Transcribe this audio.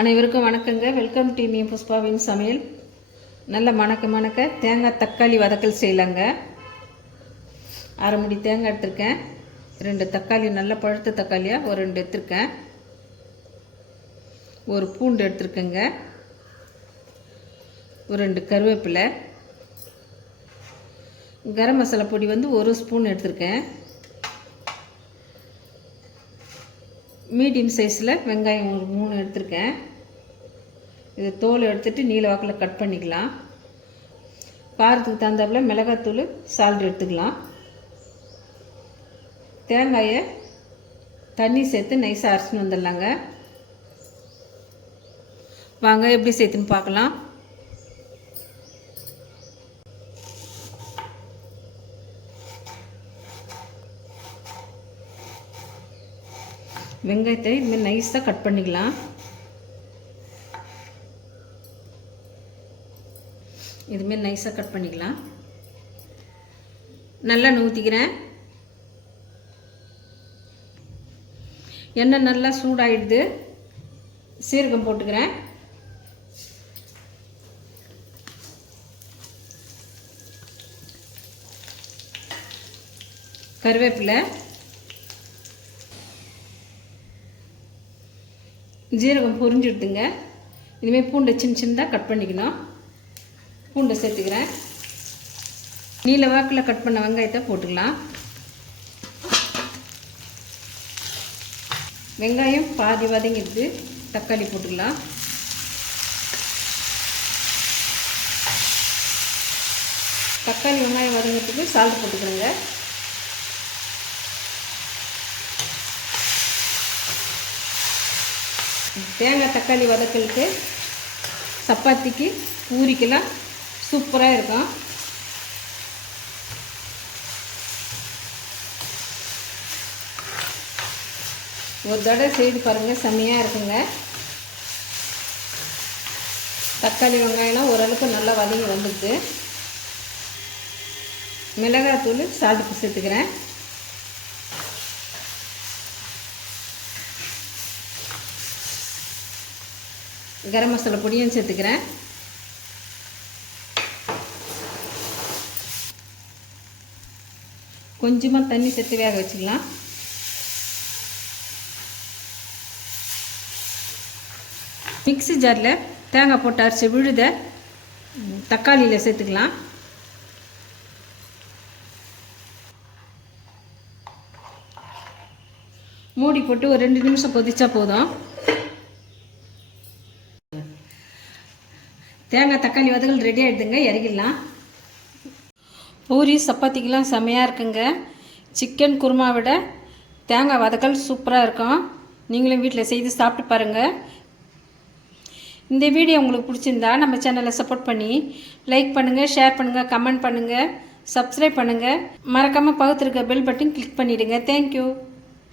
அனைவருக்கும் வணக்கங்க. Welcome to me புஷ்பாவின் சமையல். நல்ல மணக்க மணக்க தேங்காய் தக்காளி வதக்கல் செய்யலாங்க. அரை முடி தேங்காய் எடுத்திருக்கேன். ரெண்டு தக்காளி நல்ல பழுத்த தக்காளியாக ஒரு ரெண்டு எடுத்திருக்கேன். ஒரு பூண்டு எடுத்திருக்கேங்க. ஒரு ரெண்டு கருவேப்பிலை. கரம் மசாலா பொடி வந்து ஒரு ஸ்பூன் எடுத்திருக்கேன். மீடியம் சைஸில் வெங்காயம் ஒரு மூணு எடுத்திருக்கேன். இது தோல் எடுத்துகிட்டு நீல வாக்கில் கட் பண்ணிக்கலாம். காரத்துக்கு தகுந்தாப்புல மிளகாத்தூள் சால்ட் எடுத்துக்கலாம். தேங்காயை தண்ணி சேர்த்து நைஸாக அரைச்சின்னு வந்துடலாங்க. வாங்க எப்படி சேர்த்துன்னு பார்க்கலாம். வெங்காயத்தை இதுமாதிரி நைஸாக கட் பண்ணிக்கலாம். இதுமாரி நைஸாக கட் பண்ணிக்கலாம். நல்லா ஊற்றிக்கிறேன் எண்ணெய் நல்லா சூடாயிடுது. சீரகம் போட்டுக்கிறேன். கருவேப்பிலை. ஜீரகம் பொரிஞ்சிடுதுங்க. இனிமேல் பூண்டை சின்ன சின்னதாக கட் பண்ணிக்கணும். பூண்டை சேர்த்துக்கிறேன். நீல வாக்கில் கட் பண்ண வெங்காயத்தை போட்டுக்கலாம். வெங்காயம் பாதி வதங்கிடுது. தக்காளி போட்டுக்கலாம். தக்காளி வெங்காயம் வதங்கிறதுக்கு சால்ட் போட்டுக்கிறேங்க. தேங்காய் தக்காளி வதக்கலுக்கு சப்பாத்திக்கு பூரிக்கெல்லாம் சூப்பராக இருக்கும். ஒரு தடவை செய்து பாருங்கள் செம்மையாக இருக்குங்க. தக்காளி வெங்காயம்லாம் ஓரளவுக்கு நல்லா வதங்கி வந்துடுது. மிளகாத்தூள் சால்ட்டு சேர்த்துக்கிறேன். கரம் மசாலா பொடியும் சேர்த்துக்கிறேன். கொஞ்சமாக தண்ணி சேர்த்து வேக வச்சுக்கலாம். மிக்ஸி ஜாரில் தேங்காய் போட்டு அரைச்சி விழுத தக்காளியில் சேர்த்துக்கலாம். மூடி போட்டு ஒரு ரெண்டு நிமிஷம் கொதிச்சா போதும். தேங்காய் தக்காளி வதகல் ரெடி ஆகிடுதுங்க இறக்கிடலாம். பூரி சப்பாத்திக்கெலாம் செம்மையாக இருக்குங்க. சிக்கன் குருமா விட தேங்காய் வதக்கல் சூப்பராக இருக்கும். நீங்களும் வீட்டில் செய்து சாப்பிட்டு பாருங்கள் இந்த வீடியோ உங்களுக்கு பிடிச்சிருந்தா நம்ம சேனலை சப்போர்ட் பண்ணி லைக் பண்ணுங்கள் ஷேர் பண்ணுங்கள் கமெண்ட் பண்ணுங்கள் சப்ஸ்கிரைப் பண்ணுங்கள் மறக்காமல் பக்கத்தில் பெல் பட்டன் கிளிக் பண்ணிவிடுங்க தேங்க்யூ